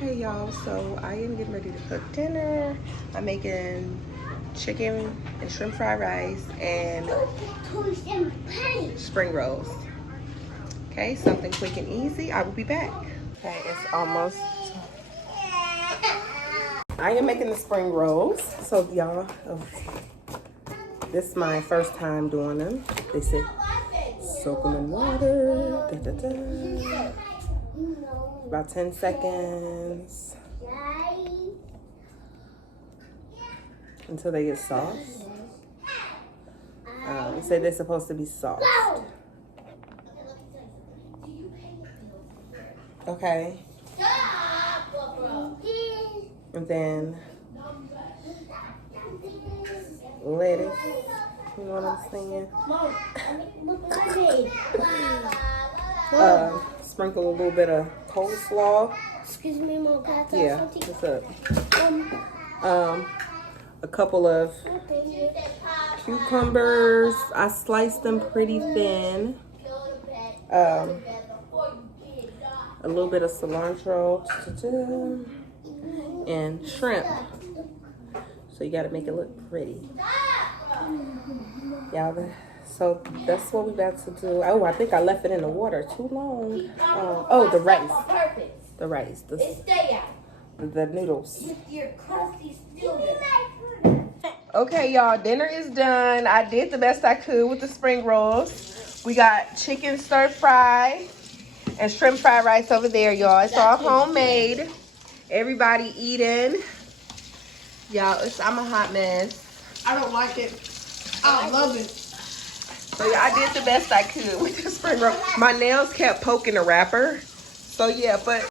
Hey y'all, so I am getting ready to cook dinner. I'm making chicken and shrimp fried rice and spring rolls. Okay, something quick and easy. I will be back. Okay, it's almost. I am making the spring rolls. So y'all, this is my first time doing them. They said soak them in water. Da, da, da. About 10 seconds. Until they get soft. They say they're supposed to be soft. Okay. And then lettuce. You know what I'm saying? Sprinkle a little bit of coleslaw. Excuse me, Mom. Yeah. What's up? A couple of cucumbers. I sliced them pretty thin. A little bit of cilantro and shrimp. So you got to make it look pretty. Y'all, so that's what we got to do. Oh, I think I left it in the water too long. Oh, the rice. The rice. The noodles. Okay, y'all, dinner is done. I did the best I could with the spring rolls. We got chicken stir fry and shrimp fried rice over there, y'all. It's all homemade. Everybody eating. Y'all, I'm a hot mess. I don't like it. I love it. So yeah, I did the best I could with the spring roll. My nails kept poking the wrapper. So yeah, but